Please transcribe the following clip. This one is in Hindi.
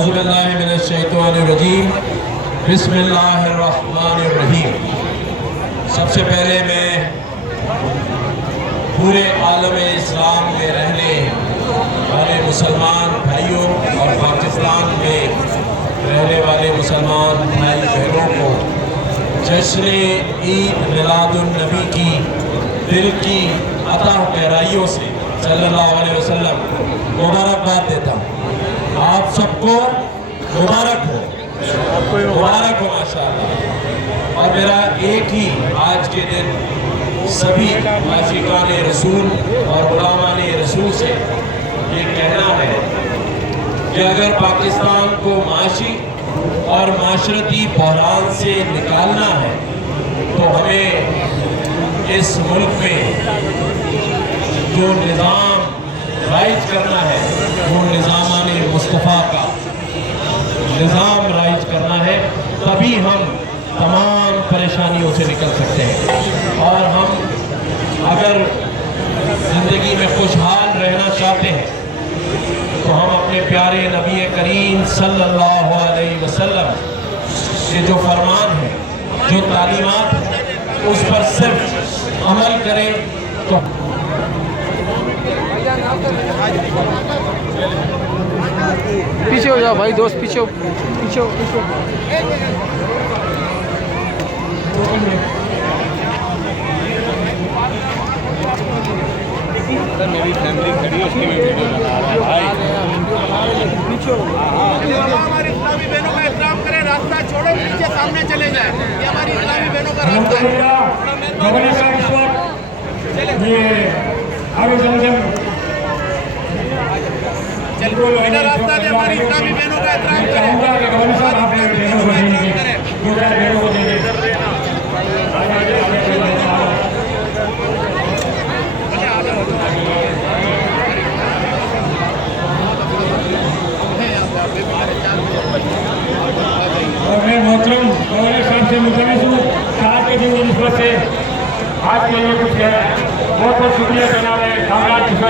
औज़ुबिल्लाहि मिनश्शैतानिर्रजीम बिस्मिल्लाहिर्रहमानिर्रहीम। सबसे पहले मैं पूरे आलम इस्लाम में रहने वाले मुसलमान भाइयों और पाकिस्तान में रहने वाले मुसलमान भाई बहनों को जश्न ईद मिलादुन नबी की दिल की अता गहराइयों से सल्लल्लाहु अलैहि वसल्लम मुबारकबाद देता हूँ। आप सबको मुबारक हो, मुबारक हो माशाअल्लाह। और मेरा एक ही आज के दिन सभी आशिकान रसूल और गुलामान रसूल से ये कहना है कि अगर पाकिस्तान को माशी और माशरती बहरान से निकालना है तो हमें इस मुल्क में जो निज़ाम राइज करना है वो निज़ामाने मुस्तफ़ा का निज़ाम राइज करना है, तभी हम तमाम परेशानियों से निकल सकते हैं। और हम अगर ज़िंदगी में खुशहाल रहना चाहते हैं तो हम अपने प्यारे नबी करीम सल्लल्लाहु अलैहि वसल्लम के जो फरमान है, जो तालीमात है, उस पर सिर्फ अमल करें तो पीछे हो जाओ भाई दोस्त, पीछे पीछे पीछे। मेरी फैमिली खड़ी है, उसकी मैं वीडियो बना रहा है। हमारी इस्लामी बहनों का एहतराम करें, रास्ता छोड़ो, पीछे सामने चले जाए। ये हमारी इस्लामी बहनों का रास्ता है। चलो बेटा, रास्ता दे, हमारी इस्लामी बहनों का एहतराम करें। और मैं मोहतरम गवर्नर साहब से मुतमिस हूँ आज के दिन की निस्बत से आज के लिए कुछ बहुत बहुत शुक्रिया जनाब साम्राज्य।